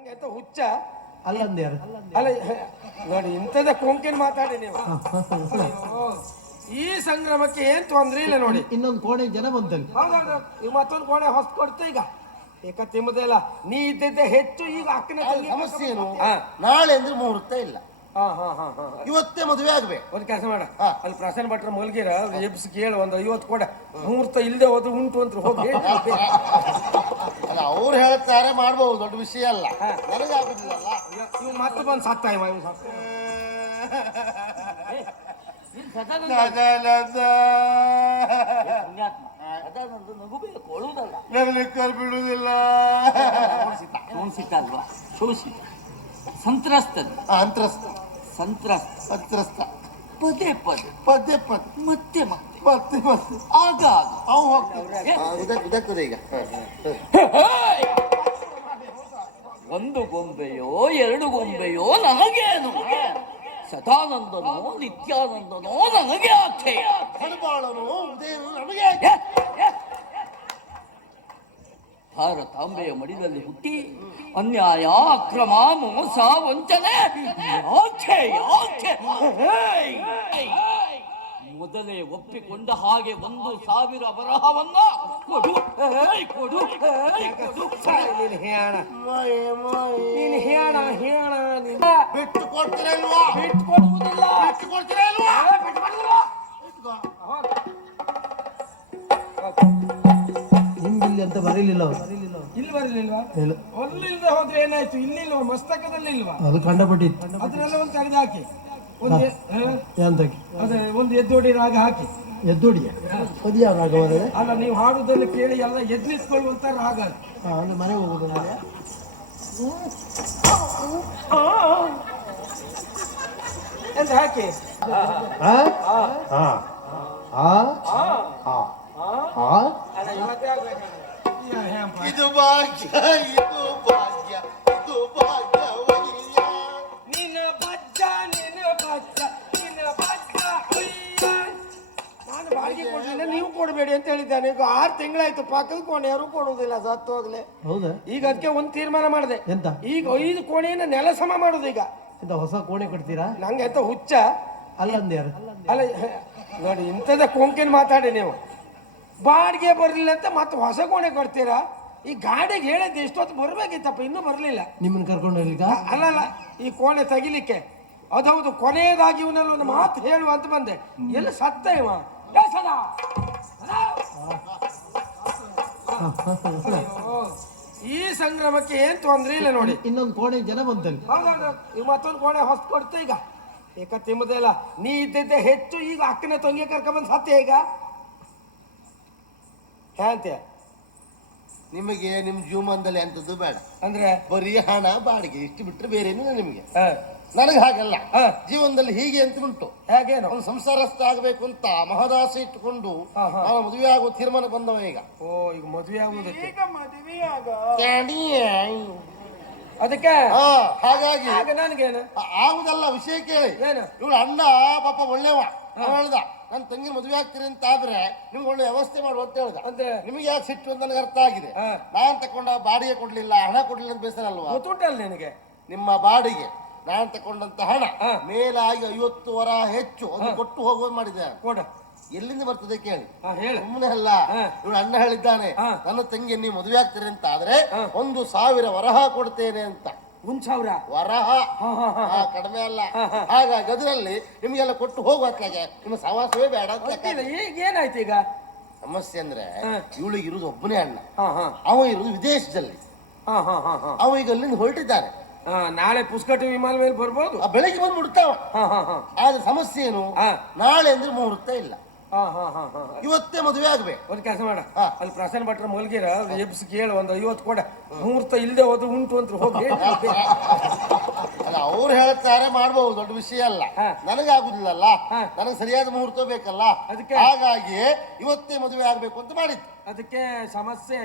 ನಂಗೆ ಎಂತ ಹುಚ್ಚ ಅಲ್ಲಂದೆ ಅಲ್ಲ ನೋಡಿ ಇಂಥದ ಕೊಂಕಣಿ ಮಾತಾಡಿ ನೀವು. ಅಯ್ಯೋ, ಈ ಸಂಗ್ರಾಮಕ್ಕೆ ಏನ್ ತೊಂದ್ರೆ ಇಲ್ಲ ನೋಡಿ. ಇನ್ನೊಂದು ಕೋಣೆ ಜನ ಬಂತಲ್ಲಿ. ಹೌದೌದು, ಈಗ ಮತ್ತೊಂದು ಕೋಣೆ ಹೊಸ ಕೊಡ್ತಾ ಈಗ ಏಕ ತಿಮ್ಮದೇ ಇಲ್ಲ. ನೀ ಇದ್ದಿದ್ದೆ ಹೆಚ್ಚು. ಈಗ ಅಕ್ಕನ ಸಮಸ್ಯೆ ಏನು? ನಾಳೆ ಅಂದ್ರೆ ಮುಹೂರ್ತ ಇಲ್ಲ. ಇವತ್ತೇ ಮದುವೆ ಆಗ್ಬೇಕು. ಒಂದ್ ಕೆಲಸ ಮಾಡ, ಅಲ್ಲಿ ಪ್ರಸನ್ನ ಭಟ್ರ ಮಲ್ಗಿರ ಎಬ್ಸ್ ಕೇಳ ಒಂದು 50 ಕೊಡ. ಮುಹೂರ್ತ ಇಲ್ಲದೆ ಹೋದ್ರೆ ಉಂಟು ಅಂತ ಹೋಗಿ. ಅಲ್ಲ, ಅವ್ರು ಹೇಳ್ತಾರೆ ಮಾಡ್ಬೋದು, ದೊಡ್ಡ ವಿಷಯ ಅಲ್ಲ. ನನಗೆ ಆಗುದಿಲ್ಲಲ್ಲ. ಇವ್ ಮತ್ತೆ ಬಂದು ಸತ್ತ ನಗಲಿಕ್ಕೆ ಬಿಡುವುದಿಲ್ಲ. ಸಂತ್ರಸ್ತ ಅಂತ್ರಸ್ತ ಸಂತ್ರಸ್ತ ಸಂತ್ರಸ್ತ ಪದೇ ಪದೇ ಪದೇ ಪದೇ ಮತ್ತೆ ಮತ್ತೆ ಮತ್ತೆ ಮತ್ತೆ ಆಗ ಅವು ಹೋಗ್ತದೆ. ಇದಕ್ಕದೆ ಈಗ ಒಂದು ಗೊಂಬೆಯೋ ಎರಡು ಗೊಂಬೆಯೋ ನನಗೇನು? ಸದಾನಂದನೋ ನಿತ್ಯಾನಂದನೋ ನನಗೆ ಆಚೆಯ. ಹಣಬಾಳನು ಉದಯನು ನಮಗೆ. ಭಾರತಾಂಬೆಯ ಮಡಿದಲ್ಲಿ ಹುಟ್ಟಿ ಅನ್ಯಾಯ ಅಕ್ರಮ ಮೋಸ ವಂಚನೆ ಯಾಕೆ ಯಾಕೆ ಮೊದಲೇ ಒಪ್ಪಿಕೊಂಡ ಹಾಗೆ 1,000 ಬರಹವನ್ನ ಕೊಡು ಕೊಡು ಕೊಡು. ನೀನು ಹೇಳ ನೀನು ಹೇಳ ಹೇಳ ಬಿಟ್ಟು ಕೊಡ್ತೀರಾ ಇಲ್ವಾ? ಬಿಟ್ಟು ಕೊಡುವುದಿಲ್ಲ. ಬಿಟ್ಟು ಕೊಡ್ತೀರಾ ಇಲ್ವಾ? ನಿಮ್ಗಿಲ್ಲಿ ಅಂತ ಬರೀಲಿಲ್ಲ ಅವ್ರು. ಇಲ್ಲಿ ಬರಲಿಲ್ವಾ? ಅಲ್ಲಿಲ್ದೆ ಹೋದ್ರೆ ಏನಾಯ್ತು? ಇಲ್ಲಿಲ್ವಾ? ಮಸ್ತಕದಲ್ಲಿ ಇಲ್ವಾ? ಅದು ಕಂಡಪಟ್ಟಿ ಅದ್ರೆಲ್ಲ ಒಂದು ತೆಗೆದು ಹಾಕಿ. ಒಂದು ಎಂತಕ್ಕೆ ಅದೇ ಒಂದು ಎದ್ದೋಡಿ ರಾಗ ಹಾಕಿ. ಎದ್ದೋಡಿಯ ಅದು ಯಾವ ರಾಗ ಬರ್ತದೆ? ಅಲ್ಲ, ನೀವು ಹಾಡುದನ್ನು ಕೇಳಿ ಎಲ್ಲ ಎದ್ದು ನಿಂತ್ಕೊಳ್ಳುವಂತ ರಾಗ. ಅಂದ್ರೆ ಮನೆ ಹೋಗುದು ಎಂತ ಹಾಕಿ. ಇದು ಭಾಗ್ಯ, ಇದು ಭಾಗ್ಯ, ಇದು ಭಾಗ್ಯವಯ್ಯ. ನಿನ್ನ ಬಜ್ಜ ನಿನ್ನ ಬಜ್ಜ ನಿನ್ನ ಬಜ್ಜ ಹುಯ್ಯ. ನಾನು ಬಾಡಿಗೆ ಕೊಡ್ಲಿಲ್ಲ, ನೀವು ಕೊಡಬೇಡಿ ಅಂತ ಹೇಳಿದ್ದಾನೆ. ಈಗ 6 ತಿಂಗಳಾಯ್ತು. ಪಕ್ಕದ ಕೋಣೆಯವರು ಕೊಡುವುದಿಲ್ಲ, ಸತ್ತು ಹೋಗ್ಲೆ. ಹೌದಾ? ಈಗ ಅದಕ್ಕೆ ಒಂದು ತೀರ್ಮಾನ ಮಾಡಿದೆ. ಎಂತ? ಈಗ 5 ಕೋಣೆಯನ್ನು ನೆಲ ಸಮ ಮಾಡುದು. ಈಗ ಎಂತ ಹೊಸ ಕೋಣೆ ಕೊಡ್ತೀರಾ? ನಂಗೆ ಎಂತ ಹುಚ್ಚ ಅಲ್ಲಂದೆ ಅಲ್ಲ ನೋಡಿ ಇಂಥದ ಕೊಂಕಣಿ ಮಾತಾಡಿ ನೀವು. ಬಾಡಿಗೆ ಬರಲಿಲ್ಲ ಅಂತ ಮತ್ತೆ ಹೊಸ ಕೋಣೆ ಕೊಡ್ತೀರಾ? ಈ ಗಾಡಿಗೆ ಹೇಳಿದ್ದು ಎಷ್ಟೊತ್ತು ಬರ್ಬೇಕಿತ್ತಪ್ಪ, ಇನ್ನೂ ಬರಲಿಲ್ಲ. ನಿಮ್ಮನ್ನ ಕರ್ಕೊಂಡು ಹೋಗ್ಲಿಕ್ಕ? ಅಲ್ಲಲ್ಲ, ಈ ಕೋಣೆ ತೆಗಿಲಿಕ್ಕೆ. ಅದೌದು, ಕೊನೆಯದಾಗಿ ಇವನಲ್ಲಿ ಒಂದು ಮಾತು ಹೇಳುವ ಅಂತ ಬಂದೆ. ಎಲ್ಲಿ ಸತ್ತ ಇವ? ಈ ಸಂಗ್ರಾಮಕ್ಕೆ ಏನ್ ತೊಂದ್ರೆ ಇಲ್ಲ ನೋಡಿ. ಇನ್ನೊಂದು ಕೋಣೆ ಜನ ಬಂತಲ್ಲಿ. ಹೌದೌದು, ಈಗ ಮತ್ತೊಂದು ಕೋಣೆ ಹೊಸ ಕೊಡ್ತಾ ಈಗ ಏಕ ತಿಮ್ಮದೇ ಇಲ್ಲ. ನೀ ಇದ್ದಿದ್ದೆ ಹೆಚ್ಚು. ಈಗ ಅಕ್ಕನ ತೊಂಗೆ ಕರ್ಕೊಂಡ್ಬಂದು ಸತ್ಯ ಈಗ ಹೇಳ್ತೀಯ. ನಿಮಗೆ ನಿಮ್ ಜೀವಮಾನದಲ್ಲಿ ಅಂತದ್ದು ಬೇಡ. ಅಂದ್ರೆ ಬರೀ ಹಣ ಬಾಡಿಗೆ ಇಷ್ಟು ಬಿಟ್ರೆ ಬೇರೆ ಏನಿಲ್ಲ ನಿಮಗೆ. ನನಗೆ ಹಾಗಲ್ಲ. ಜೀವನದಲ್ಲಿ ಹೀಗೆ ಅಂತ ಉಂಟು. ಹೇಗೇನು? ಒಂದು ಸಂಸಾರಸ್ಥ ಆಗ್ಬೇಕು ಅಂತ ಮಹದಾಸೆ ಇಟ್ಟುಕೊಂಡು ನಾನು ಮದುವೆ ಆಗುವ ತೀರ್ಮಾನ ಬಂದವ ಈಗ. ಓ, ಈಗ ಮದುವೆ ಆಗುವುದಕ್ಕೆ ಅದಕ್ಕೆ ಹಾಗಾಗಿ ನನಗೇನು ಆಗುದಲ್ಲ. ವಿಷಯ ಕೇಳಿ. ಇವಳು ಅಣ್ಣ ಪಾಪ ಒಳ್ಳೆವ. ಹೇಳ್ದ, ನನ್ನ ತಂಗಿನ ಮದುವೆ ಆಗ್ತೀರಿ ಅಂತ ಆದ್ರೆ ನಿಮ್ಗೆ ಒಳ್ಳೆ ವ್ಯವಸ್ಥೆ ಮಾಡುವ ಅಂತ ಹೇಳ್ದ. ಅಂದ್ರೆ ನಿಮಗೆ ಯಾಕೆ ಸಿಟ್ಟು ಅಂತ ನನಗೆ ಅರ್ಥ ಆಗಿದೆ. ನಾನ್ ತಕೊಂಡ ಬಾಡಿಗೆ ಕೊಡ್ಲಿಲ್ಲ, ಹಣ ಕೊಡ್ಲಿಲ್ಲ ಅಂತ ಬೇಸರ ಅಲ್ವಾ? ಗೊತ್ತುಂಟಲ್ಲ ನಿನಗೆ. ನಿಮ್ಮ ಬಾಡಿಗೆ ನಾನು ತಕೊಂಡಂತ ಹಣ ಮೇಲಾಗಿ 50 ವರ ಹೆಚ್ಚು ಅದು ಕೊಟ್ಟು ಹೋಗೋದು ಮಾಡಿದೆ. ಕೊಡ. ಎಲ್ಲಿಂದ ಬರ್ತದೆ ಕೇಳಿ. ಸುಮ್ಮನೆ ಅಲ್ಲ, ಇವಳು ಅಣ್ಣ ಹೇಳಿದ್ದಾನೆ, ನನ್ನ ತಂಗಿ ನೀವು ಮದುವೆ ಆಗ್ತೀರಿ ಅಂತ ಆದ್ರೆ 1,000 ವರಹ ಕೊಡ್ತೇನೆ ಅಂತ. 1,000 ವರಹ ಕಡಿಮೆ ಅಲ್ಲ. ಹಾಗಾಗಿ ಅದರಲ್ಲಿ ನಿಮ್ಗೆಲ್ಲ ಕೊಟ್ಟು ಹೋಗುವತ್ಲಾಗೆ ನಿಮ್ಮ ಸವಾಸವೇ ಬೇಡ ಅಂತ. ಈಗ ಏನಾಯ್ತು? ಈಗ ಸಮಸ್ಯೆ ಅಂದ್ರೆ ಇವಳಿಗೆ ಇರುವುದು ಒಬ್ಬನೇ ಅಣ್ಣ. ಅವ ಇರುವುದು ವಿದೇಶದಲ್ಲಿ. ಅವ ಈಗ ಅಲ್ಲಿಂದ ಹೊರಟಿದ್ದಾನೆ. ನಾಳೆ ಪುಸ್ಕಟ ವಿಮಾನ ಮೇಲೆ ಬರ್ಬೋದು. ಬೆಳಗ್ಗೆ ಬಂದು ಮುಡ್ತಾವ. ಆದ್ರೆ ಸಮಸ್ಯೆ ಏನು? ನಾಳೆ ಅಂದ್ರೆ ಮುಹೂರ್ತ ಇಲ್ಲ. ಇವತ್ತೇ ಮದುವೆ ಆಗ್ಬೇಕು. ಒಂದ್ ಕೆಲಸ ಮಾಡ, ಅಲ್ಲಿ ಪ್ರಸನ್ನ ಭಟ್ರ ಮಲ್ಗಿರ ಎಬ್ಸ್ ಕೇಳ ಒಂದು 50 ಕೊಡ. ಮುಹೂರ್ತ ಇಲ್ಲದೆ ಹೋದ್ರೆ ಉಂಟು ಅಂತ ಹೋಗಿ. ಅಲ್ಲ, ಅವ್ರು ಹೇಳ್ತಾರೆ ಮಾಡ್ಬೋದು, ದೊಡ್ಡ ವಿಷಯ ಅಲ್ಲ. ನನಗೆ ಆಗುದಿಲ್ಲಲ್ಲ. ನನಗೆ ಸರಿಯಾದ ಮುಹೂರ್ತ ಬೇಕಲ್ಲ. ಅದಕ್ಕೆ ಹಾಗಾಗಿ ಇವತ್ತೇ ಮದುವೆ ಆಗ್ಬೇಕು ಅಂತ ಮಾಡಿದ್ದು. ಅದಕ್ಕೆ ಸಮಸ್ಯೆ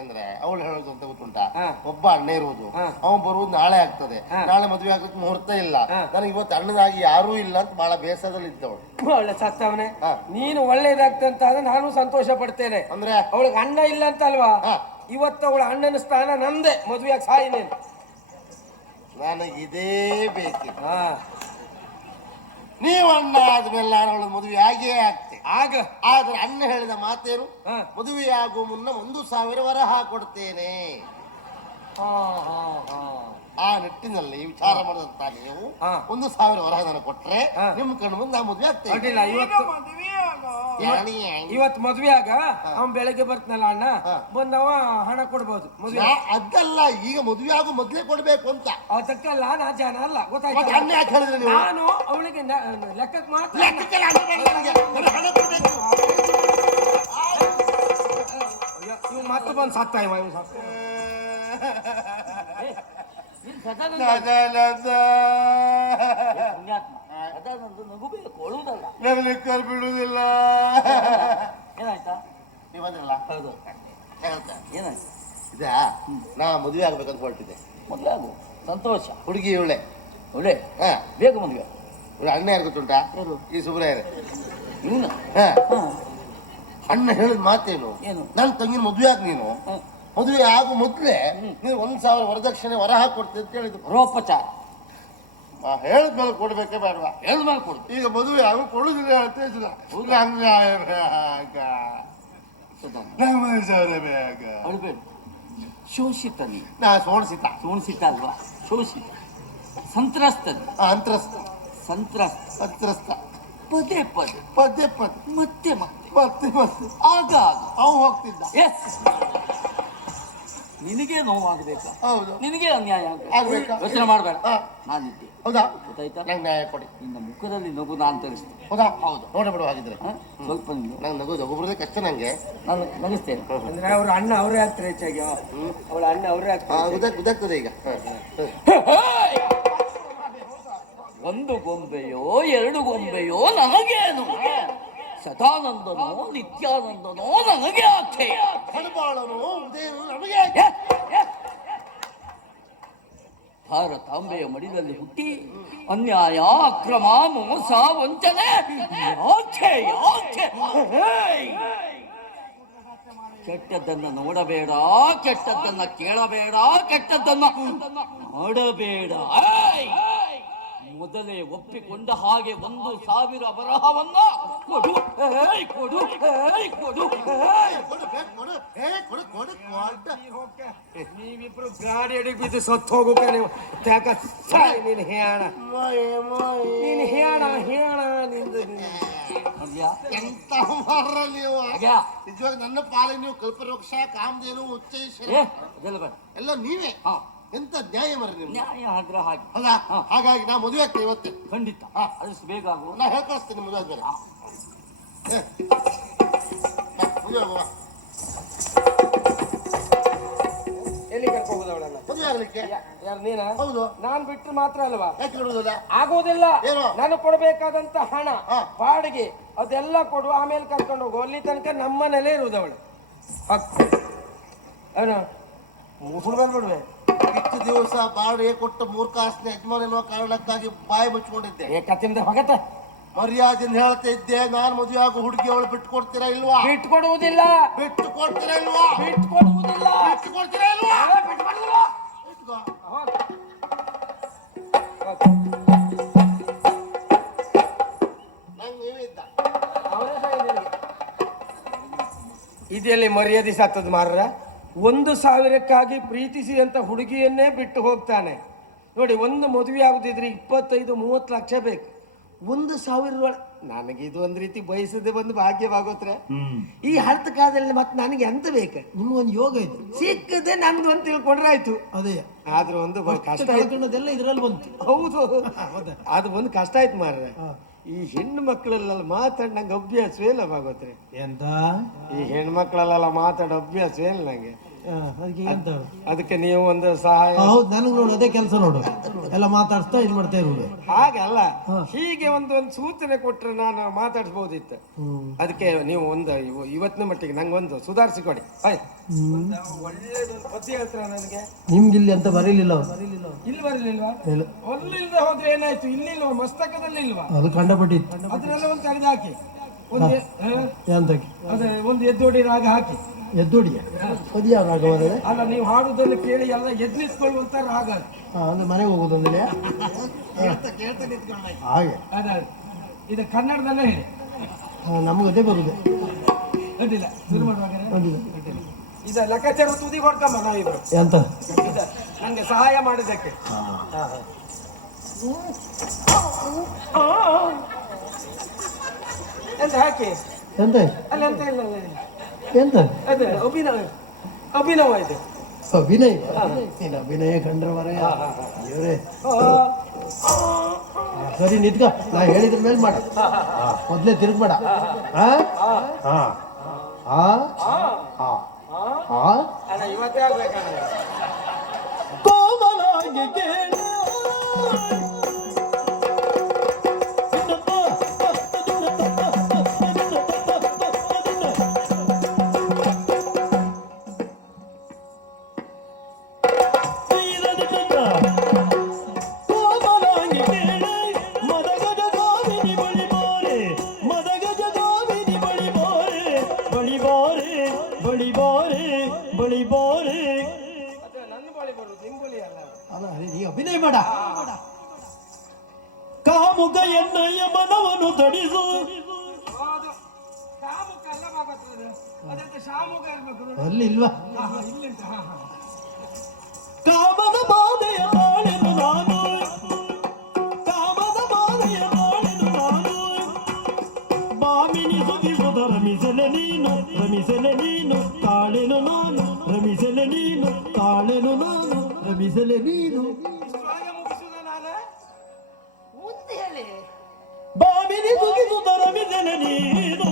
ಅಂದ್ರೆ ಅವಳು ಹೇಳೋದು ಅಂತ ಗೊತ್ತುಂಟಾ? ಒಬ್ಬ ಅಣ್ಣ ಇರುವುದು, ಅವನು ಬರುವುದು ನಾಳೆ ಆಗ್ತದೆ. ನಾಳೆ ಮದುವೆ ಆಗಕ್ಕೆ ಮುಹೂರ್ತ ಇಲ್ಲ. ನನಗೆ ಇವತ್ತು ಅಣ್ಣನಾಗಿ ಯಾರೂ ಇಲ್ಲ ಅಂತ ಬಹಳ ಬೇಸರದಲ್ಲಿ ಇದ್ದವಳು. ಒಳ್ಳೆ ಸತ್ತವನೇ. ನೀನು ಒಳ್ಳೇದಾಗ್ತಂತ ಆದ್ರೆ ನಾನು ಸಂತೋಷ ಪಡ್ತೇನೆ. ಅಂದ್ರೆ ಅವಳಿಗೆ ಅಣ್ಣ ಇಲ್ಲ ಅಂತ ಅಲ್ವಾ? ಇವತ್ತು ಅವಳ ಅಣ್ಣನ ಸ್ಥಾನ ನಂದೆ. ಮದುವೆಯಾಗಿ ಸಾಯಿ ನೀನು. ನನಗಿದೇ ಬೇಕಿಲ್ಲ. ಹಾ ನೀವು ಅಣ್ಣ ಆದ್ಮೇಲೆ ನಾನು ಅವಳ ಮದುವೆ ಆಗೇ ಆಗ್ತೆ. ಆಗ ಆದ್ರೆ ಅಣ್ಣ ಹೇಳಿದ ಮಾತೇನು? ಹಾ. ಮದುವೆ ಆಗುವ ಮುನ್ನ 1,000 ವರಹ ಕೊಡ್ತೇನೆ. ಹಾ ಹಾ ಹಾ ಆ ನಿಟ್ಟಿನಲ್ಲಿ ವಿಚಾರ ಮಾಡಿದಂತ ನೀವು 1,000 ವರಹ ನನಗೆ ಕೊಟ್ರೆ ನಿಮ್ ಕಣ್ಣು ಮುಂದೆ ನಾ ಮದುವೆ ಆಗ್ತೇನೆ. ಅಡ್ಡಿಲ್ಲ, ಇವತ್ತು ಮದ್ವೆ ಆಗ ಅವ್ನ್ ಬೆಳಗ್ಗೆ ಬರ್ತಾನಲ್ಲ ಅಣ್ಣ, ಬಂದವ ಹಣ ಕೊಡ್ಬೋದು ಮದ್ವೆ. ಅದಲ್ಲ, ಈಗ ಮದುವೆ ಆಗು ಮೊದ್ಲೇ ಕೊಡ್ಬೇಕು ಅಂತ. ಅದಕ್ಕಲ್ಲ, ನಾ ಜನ ಅಲ್ಲ, ಮತ್ತೆ ಗೊತ್ತಾಯ್ತು. ಅಣ್ಣ ಯಾಕೆ ಹೇಳಿದ್ರೆ ನೀವು? ನಾನು ಅವಳಿಗೆ ಲೆಕ್ಕಕ್ಕೆ ಮಾತ್ರ ಲೆಕ್ಕಕ್ಕೆಲ್ಲ ಹಣ ಬೇಡ ನನಗೆ. ನನಗೆ ಹಣ ಕೊಡ್ಬೇಕು. ಇವ್ ಮತ್ತೆ ಬಂದು ಸತ್ತ ಇವ ಸತ್ತ. ನಗಲಿಕ್ಕೆ ಬಿಡುವುದಿಲ್ಲ. ಏನಾಯ್ತಾ? ನೀವು ಬಂದ್ರಲ್ಲ, ಹೌದು, ಹೇಳ್ತಾ ಏನಾಯ್ತು? ಇದಾ ನಾ ಮದುವೆ ಆಗ್ಬೇಕಂತ ಹೊರಟಿದ್ದೆ. ಮದುವೆ ಆಗು, ಸಂತೋಷ. ಹುಡುಗಿ ಇವಳೆ. ಒಳ್ಳೆ ಹಾ, ಬೇಗ ಮದುವೆ. ಇವಳು ಅಣ್ಣ ಯಾರು ಗೊತ್ತುಂಟಾ? ಯಾರು? ಈ ಸುಬ್ರಾಯರೇ. ಇವನು ಹಾ, ಅಣ್ಣ ಹೇಳಿದ ಮಾತೇನು? ಏನು? ನನ್ನ ತಂಗಿನ ಮದುವೆ ಆಗ ನೀನು. ಮದುವೆ ಆಗು ಮೊದ್ಲೇ ನೀವು 1,000 ವರದಕ್ಷಿಣೆ ವರಹ ಕೊಡ್ತೀನಿ ಅಂತ ಹೇಳಿದ್ರು. ರೋಪಚಾರ ಹೇಳಿದ್ಮೇಲೆ ಕೊಡ್ಬೇಕೇ ಬೇಡವಾ? ಹೇಳಿದ ಮೇಲೆ ಕೊಡು. ಈಗ ಮದುವೆ ಆಗು ಕೊಡುದಿಲ್ಲ ಅಂತ ಹೇಳಿಲ್ಲ. ಅಳ್ಬೇಡ. ಶೋಷಿತ ನೀ. ನಾ ಸೋಣಿಸಿತ. ಸೋಣಿಸಿತ ಅಲ್ವಾ? ಶೋಷಿತ, ಸಂತ್ರಸ್ತ, ಅಂತ್ರಸ್ತ, ಸಂತ್ರಸ್ತ, ಅಂತ್ರಸ್ತ, ಪದೇ ಪದೇ, ಪದೇ ಪದೇ, ಮತ್ತೆ ಮತ್ತೆ, ಮತ್ತೆ ಮತ್ತೆ, ಆಗ ಆಗ ಅವು ಹೋಗ್ತಿದ್ದ. ಎಸ್, ನಿನಗೆ ನೋವಾಗಬೇಕಾ? ಹೌದು, ನಿನಗೆ ಅನ್ಯಾಯ ಆಗ್ಬೇಕಾ? ಯೋಚನೆ ಮಾಡಬೇಡ. ನಾನಿದ್ದೆ, ಹೌದಾ? ಗೊತ್ತಾಯ್ತಾ? ನಂಗೆ ನ್ಯಾಯ ಕೊಡಿ. ನಿನ್ನ ಮುಖದಲ್ಲಿ ನಗು ನಾನು ತರಿಸ್ತೇನೆ. ಹೌದಾ? ಹೌದು. ನೋಡಬೇಡ ಹಾಗಿದ್ರೆ. ಸ್ವಲ್ಪ ನಿಂದು. ನಂಗೆ ನಗೋದು ಒಬ್ಬರದೇ ಕಷ್ಟ ನಂಗೆ. ನಾನು ನಗಿಸ್ತೇನೆ. ಅಂದ್ರೆ ಅವ್ರ ಅಣ್ಣ ಅವರೇ ಆಗ್ತಾರೆ ಹೆಚ್ಚಾಗಿ. ಅವಳ ಅಣ್ಣ ಅವರೇ ಆಗ್ತಾರೆ. ಗೊತ್ತಾಗ್ತದೆ ಈಗ. ಒಂದು ಗೊಂಬೆಯೋ ಎರಡು ಗೊಂಬೆಯೋ ನನಗೇನು? ಸದಾನಂದನೋ ನಿತ್ಯಾನಂದನೋ ನನಗೆ ಆಖ್ಯೆಯ. ಹಣಬಾಳನು ಉದಯನು ನಮಗೆ ಭಾರತಾಂಬೆಯ ಮಡಿದಲ್ಲಿ ಹುಟ್ಟಿ ಅನ್ಯಾಯ, ಅಕ್ರಮ, ಮೋಸ, ವಂಚನೆ ಯಾಕೆ ಯಾಕೆ? ಕೆಟ್ಟದ್ದನ್ನ ನೋಡಬೇಡ, ಕೆಟ್ಟದ್ದನ್ನ ಕೇಳಬೇಡ, ಕೆಟ್ಟದ್ದನ್ನ ಮಾಡಬೇಡ. ಮೊದಲೇ ಒಪ್ಪಿಕೊಂಡ ಹಾಗೆ 1,000 ಬರಹವನ್ನ ಕೊಡು. ಕೊಡು ಕೊಡು. ನೀವಿಬ್ರು ಗಾಡಿ ಅಡಿಗೆ ಬಿದ್ದು ಸತ್ತು ಹೋಗೋಕೆ ನೀವು ನೀನು ಹೇಳ, ನೀನು ಹೇಳ ಹೇಳ ನಿಂದು. ಎಂತ ಮಾರ್ರ ನೀವು. ನಿಜವಾಗಿ ನನ್ನ ಪಾಲಿಗೆ ನೀವು ಕಲ್ಪವೃಕ್ಷ, ಕಾಮಧೇನು, ಉಚ್ಚೈಶ್ವರ ಎಲ್ಲ ನೀವೇ. ಎಂತ ನ್ಯಾಯ ಮರ ನೀವು. ನ್ಯಾಯ ಆದ್ರೆ ಹಾಗೆ ಅಲ್ಲ, ಹಾಗಾಗಿ ನಾ ಮದುವೆ ಆಗ್ತೇನೆ ಇವತ್ತೇ. ಖಂಡಿತ ಅದಷ್ಟು ಬೇಗ ಆಗುವ. ನಾ ಹೇಳ್ಕಳಿಸ್ತೇನೆ ಮದುವೆ ಆದ್ಮೇಲೆ. ಮದುವೆ ಆಗುವ. ಎಲ್ಲಿ ಕರ್ಕೊಂಡು ಹೋಗುದು ಅವಳನ್ನ? ಮದುವೆ ಆಗ್ಲಿಕ್ಕೆ. ಯಾರು ನೀನ? ಹೌದು. ನಾನ್ ಬಿಟ್ರೆ ಮಾತ್ರ ಅಲ್ವಾ? ಯಾಕೆ ಕೊಡುವುದಿಲ್ಲ? ಆಗೋದಿಲ್ಲ. ಏನು? ನಾನು ಕೊಡ್ಬೇಕಾದಂತ ಹಣ, ಬಾಡಿಗೆ ಅದೆಲ್ಲ ಕೊಡು, ಆಮೇಲೆ ಕರ್ಕೊಂಡು ಹೋಗು. ಅಲ್ಲಿ ತನಕ ನಮ್ಮನೇಲೇ ಇರುವುದು ಅವಳು. ಅವನು ಮುಸುಳು ಬಂದ್ಬಿಡ್ವೆ. ಇಷ್ಟು ದಿವಸ ಬಾಡಿಗೆ ಕೊಟ್ಟು ಮೂರ್ಖಾಸ್ನ ಯಜಮಾನ ಎನ್ನುವ ಕಾರಣಕ್ಕಾಗಿ ಬಾಯಿ ಮುಚ್ಕೊಂಡಿದ್ದೆ. ಕತ್ತಿಂದ ಹೊಗತ್ತೆ. ಮರ್ಯಾದೆಯಿಂದ ಹೇಳ್ತಾ ಇದ್ದೆ, ನಾನು ಮದುವೆ ಆಗೋ ಹುಡುಗಿ ಅವಳು ಬಿಟ್ಟು ಕೊಡ್ತೀರಾ ಇಲ್ವಾ? ಬಿಟ್ಟು ಕೊಡುವುದಿಲ್ಲ. ಬಿಟ್ಟು ಕೊಡ್ತೀರಾ ಇಲ್ವಾ? ಬಿಟ್ಟು ಕೊಡುವುದಿಲ್ಲ. ಬಿಟ್ಟು ಕೊಡ್ತೀರಾ ಇಲ್ವಾ? ಬಿಟ್ಟು ಕೊಡುವುದಿಲ್ಲ. ನಂಗೆ ನೀವೇ ಇದ್ದ. ಇದೆಲ್ಲಿ ಮರ್ಯಾದೆ ಸತ್ತದ ಮಾರ್ರ? 1,000ಕ್ಕಾಗಿ ಪ್ರೀತಿಸಿದಂತ ಹುಡುಗಿಯನ್ನೇ ಬಿಟ್ಟು ಹೋಗ್ತಾನೆ ನೋಡಿ. ಒಂದು ಮದುವೆ ಆಗುದಿದ್ರೆ 25-30 ಲಕ್ಷ ಬೇಕು. 1,000 ನನಗೆ ಇದು ಒಂದ್ ರೀತಿ ಬಯಸದೆ ಬಂದು ಭಾಗ್ಯವಾಗೋತ್ರ. ಈ ಹರ್ತ ಕಾಲದಲ್ಲಿ ಮತ್ತೆ ನನಗೆ ಎಂತ ಬೇಕು? ನಿಮ್ಗೊಂದು ಯೋಗ ಇದೆ, ಸಿಕ್ಕದೆ ನಮ್ದು ಅಂತ ತಿಳ್ಕೊಂಡ್ರೆ ಆಯ್ತು. ಅದೇ ಆದ್ರೆ ಒಂದು ಕಷ್ಟ ಕಳ್ಕೊಳ್ಳೋದೆಲ್ಲ ಇದ್ರಲ್ಲಿ ಬಂತು. ಹೌದು, ಅದು ಒಂದು ಕಷ್ಟ ಆಯ್ತು ಮಾರ್ರೆ. ಈ ಹೆಣ್ಣು ಮಕ್ಕಳೆಲ್ಲ ಮಾತಾಡ್ ನಂಗೆ ಅಭ್ಯಾಸವೇ ಇಲ್ಲ ಭಾಗವತ್ರೆ. ಎಂತ ಈ ಹೆಣ್ಣು ಮಕ್ಕಳೆಲ್ಲ ಮಾತಾಡೋ ಅಭ್ಯಾಸವೇ ಇಲ್ಲ ನಂಗೆ. ಅದಕ್ಕೆ ಎಂತ? ಅದಕ್ಕೆ ನೀವು ಒಂದು ಸಹಾಯ. ಹೌದು, ನನಗೆ ನೋಡು ಅದೇ ಕೆಲಸ ನೋಡು, ಎಲ್ಲ ಮಾತಾಡ್ಸ್ತಾ ಇದು ಮಾಡ್ತಾ ಇರೋದು. ಹಾಗಲ್ಲ, ಹೀಗೆ ಒಂದು ಸೂಚನೆ ಕೊಟ್ರೆ ನಾನು ಮಾತಾಡ್ಸ್ಬೋದಿತ್ತು. ಅದಕ್ಕೆ ನೀವು ಒಂದು ಇವತ್ತಿನ ಮಟ್ಟಿಗೆ ನಂಗೆ ಒಂದು ಸುಧಾರಿಸಿ ಕೊಡಿ. ಒಳ್ಳೇದು ಪದ್ಯ ಹೇಳ್ತಾರ ನನಗೆ. ನಿಮ್ಗೆ ಇಲ್ಲಿ ಅಂತ ಬರೀಲಿಲ್ಲ ಇಲ್ಲಿ ಬರಲಿಲ್ವಾ? ಒಲ್ಲಿಲ್ದೆ ಹೋದ್ರೆ ಏನಾಯ್ತು? ಇಲ್ಲಿಲ್ವಾ? ಮಸ್ತಕದಲ್ಲಿ ಇಲ್ವಾ? ಅದು ಕಂಡಪಟ್ಟಿತ್ತು. ಅದ್ರೆಲ್ಲ ಒಂದು ತೆಗೆದು ಹಾಕಿ, ಒಂದು ಎಂತಕ್ಕೆ ಅದೇ ಒಂದು ಎದ್ದೋಡಿ ರಾಗ ಹಾಕಿ ಎದ್ದೋಡಿಯ ಅದು ಯಾವ ರಾಗ ಬರ್ತದೆ? ಅಲ್ಲ ನೀವು ಹಾಡುದನ್ನು ಕೇಳಿ ಎಲ್ಲ ಎದ್ದು ನಿಂತ್ಕೊಳ್ಳುವಂತ ರಾಗ ಅದು. ಅಂದ್ರೆ ಮನೆಗೆ ಹೋಗುದಂದ್ರೆ ಹಾಗೆ ಅದ ಇದು ಕನ್ನಡದಲ್ಲೇ ಹೇಳಿ. ನಮಗದೇ ಬರುದು ಅಡ್ಡಿಲ್ಲ, ಶುರು ಮಾಡುವಾಗ ಅಡ್ಡಿಲ್ಲ. ಇದ ಲೆಕ್ಕಾಚಾರ ತುದಿ ಹೊಡ್ಕಮ್ಮ ನಾವಿಬ್ರು. ಎಂತ ಇದ ನಂಗೆ ಸಹಾಯ ಮಾಡಿದ್ದಕ್ಕೆ. ಎಂತ ಹಾಕಿ ಎಂತ ಅಲ್ಲ ಎಂತ ಇಲ್ಲ ಎಂತ ಅದೇ ಅಭಿನವ ಇದೆ. ಅಭಿನಯ ನೀನು ಅಭಿನಯ ಕಂಡ್ರೆ ಮರ ಇವರೇ ಸರಿ ನಿಂತ್ಕ, ನಾ ಹೇಳಿದ್ರ ಮೇಲೆ ಮಾಡ, ಮೊದ್ಲೇ ತಿರುಗ್ಬೇಡ. ಅಣ್ಣ ಇವತ್ತೇ ಆಗ್ಬೇಕಣ್ಣ. ಕೋಮಲಾಗಿ ಕೇಳು ಅಭಿನಯ ಮಾಡ. ಕಾಮುಕ ಎನ್ನಯ್ಯ ಮನವನ್ನು ತಡಿಸು. ಅಲ್ಲಿ ಇಲ್ವಾ? ಕಾಮದ ಬಾಧೆಯ ತಾಳೆನು ನಾನು, ಕಾಮದ ಬಾಧೆಯ ತಾಳೆನು ನಾನು. ಬಾಮಿನಿ ಸುಗಿಸುದ ರಮಿಸಲೆ ನೀನು, ರಮಿಸಲೆ ನೀನು ತಾಳೆನು ನಾನು, ರಮಿಸಲೆ ನೀನು ತಾಳೆನು ನಾನು, ರಮಿಸಲೆ ನೀನು. ಬಾಮಿನಿ ಸುಗಿಸುದ ರಮಿಸಲೆ ನೀನು,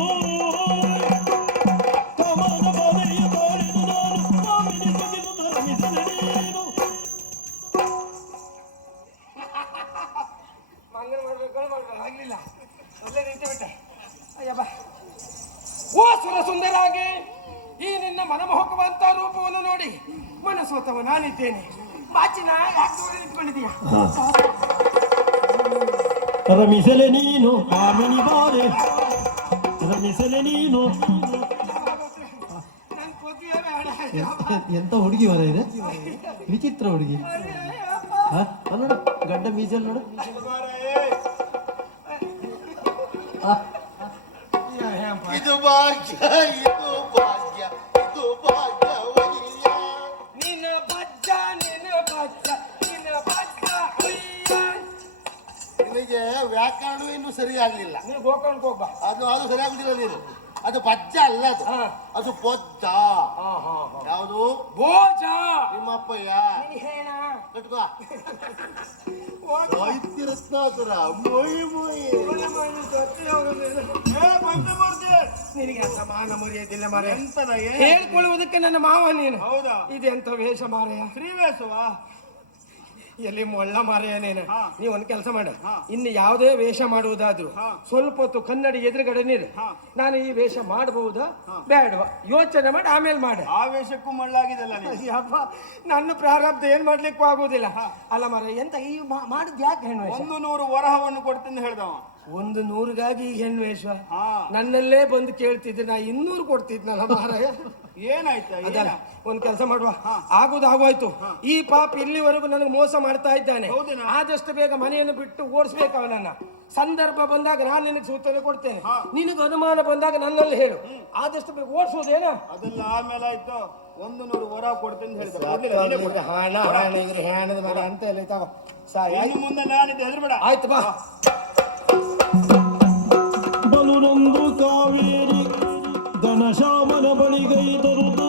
ಕಾಮದ ಬಾಧೆಯ ತಾಳೆನು ನಾನು, ಬಾಮಿನಿ ಸುಗಿಸುದ ರಮಿಸಲೆ ನೀನು. ಮಂಗನ ಮಾಡ್ಬೇಕು ಆಗ್ಲಿಲ್ಲ, ಅಲ್ಲೇ ನಿಂತು ಬಿಟ್ಟೆ. ಅಯ್ಯಬ್ಬ, ಓ ಸುರ ಸುಂದರಾಗಿ, ಈ ನಿನ್ನ ಮನಮೋಹಕವಂತ ರೂಪವನ್ನು ನೋಡಿ ಮನಸೋತವ ನಾನಿದ್ದೇನೆ. ಬಾಚಿನ ಯಾಕೆ ದೂರ ನಿಂತ್ಕೊಂಡಿದ್ದೀಯ? ರಮಿಸಲೆ ನೀನು ಕಾಮಿನಿ ಬಾರೆ, ರಮಿಸಲೆ ನೀನು. ನನ್ ಕೊದ್ದಿಯೇ ಬೇಡ. ಎಂತ ಹುಡುಗಿ ಮರ ಇದೆ, ವಿಚಿತ್ರ ಹುಡುಗಿ. ನೋಡು ಗಡ್ಡ ಮೀಸಲ್ ನೋಡು. ಇದು ಭಾಗ್ಯ, ಇದು ಭಾಗ್ಯ, ಇದು ಭಾಗ್ಯವಯ್ಯ. ನಿನ್ನ ಬಜ್ಜ, ನಿನ್ನ ಬಜ್ಜ, ನಿನ್ನ ಬಜ್ಜ ಹುಯ್ಯ. ನಿನಗೆ ವ್ಯಾಕರಣ ಇನ್ನೂ ಸರಿಯಾಗಲಿಲ್ಲ. ನೀನು ಗೋಕರ್ಣಕ್ಕೆ ಹೋಗ್ಬಾ. ಅದು ಸರಿಯಾಗುದಿಲ್ಲ. ನೀನು ಅದು ಬಜ್ಜ ಅಲ್ಲ, ಅದು ಪೊಜ್ಜ. ಯಾವುದು? ಭೋಜ. ನಿಮ್ಮಪ್ಪಯ್ಯ ಹೇಳ ಕಟ್ಕೋ. ರತ್ನಾಕರ ಮೊಯ್ ಮೊಯ್. ನಿನಗೆ ಅಂತ ಮಾನ ಮರ್ಯಾದಿಲ್ಲ ಮಾರೆ. ಹೇಳ್ಕೊಳ್ಳುವುದಕ್ಕೆ ನನ್ನ ಮಾವ ನೀನು. ಹೌದಾ? ಇದೆಂತ ವೇಷ ಮಾರೆಯ? ಶ್ರೀವೇಶವಾ? ಎಲ್ಲಿ ಮೊಳ್ಳ ಮಾರೆಯ ನೀನು. ನೀವು ಒಂದು ಕೆಲಸ ಮಾಡು, ಇನ್ನು ಯಾವುದೇ ವೇಷ ಮಾಡುವುದಾದ್ರು ಸ್ವಲ್ಪ ಹೊತ್ತು ಕನ್ನಡಿ ಎದುರುಗಡೆ ನೀರು. ನಾನು ಈ ವೇಷ ಮಾಡಬಹುದಾ ಬೇಡವಾ ಯೋಚನೆ ಮಾಡಿ ಆಮೇಲೆ ಮಾಡ. ಆ ವೇಷಕ್ಕೂ ಮಳ್ಳಾಗಿದಲ್ಲ. ಅಪ್ಪ, ನನ್ನ ಪ್ರಾರಬ್ಧ ಏನ್ ಮಾಡ್ಲಿಕ್ಕೂ ಆಗುದಿಲ್ಲ. ಅಲ್ಲ ಮಾರ, ಎಂತ ಈ ಮಾಡಿದ್ ಯಾಕೆ ಹೆಣ್ಣು ವೇಷ? 100 ವರಹವನ್ನು ಕೊಡ್ತೀನಿ ಹೇಳ್ದವ. 100ಗಾಗಿ ಈ ಹೆಣ್ಣು ವೇಷ? ನನ್ನಲ್ಲೇ ಬಂದು ಕೇಳ್ತಿದ್ರೆ ನಾ 200 ಕೊಡ್ತಿದ್ನಲ್ಲ ಮಾರಾಯ. ಏನಾಯ್ತು? ಅದಲ್ಲ, ಒಂದ್ ಕೆಲಸ ಮಾಡುವ. ಆಗೋಯ್ತು. ಈ ಪಾಪ ಇಲ್ಲಿವರೆಗೂ ನನಗೆ ಮೋಸ ಮಾಡ್ತಾ ಇದ್ದಾನೆ. ಆದಷ್ಟು ಬೇಗ ಮನೆಯನ್ನು ಬಿಟ್ಟು ಓಡಿಸ್ಬೇಕು ಅವನನ್ನ. ಸಂದರ್ಭ ಬಂದಾಗ ನಾನು ನಿನಗೆ ಸೂಚನೆ ಕೊಡ್ತೇನೆ. ನಿನಗೆ ಅನುಮಾನ ಬಂದಾಗ ನನ್ನಲ್ಲಿ ಹೇಳು. ಆದಷ್ಟು ಬೇಗ ಓಡಿಸೋದೇನ? ಅದೆಲ್ಲ ಆಮೇಲೆ ಆಯ್ತು. 100 ವರ ಕೊಡ್ತೇನೆ ಹೇಳಿದ್ರೆ ಹಣದ ಮರ ಅಂತ ಎಲ್ಲ ಇದ್ದಾವ. ಮುಂದೆ ನಾನಿದ್ದೆ, ಹೆದರ್ಬೇಡ. ಆಯ್ತು ಬಾ. ಬಲುನೊಂದು ಕಾವೇರಿ ಘನಶ್ಯಾಮನ ಬಳಿಗೈ ತರುವುದು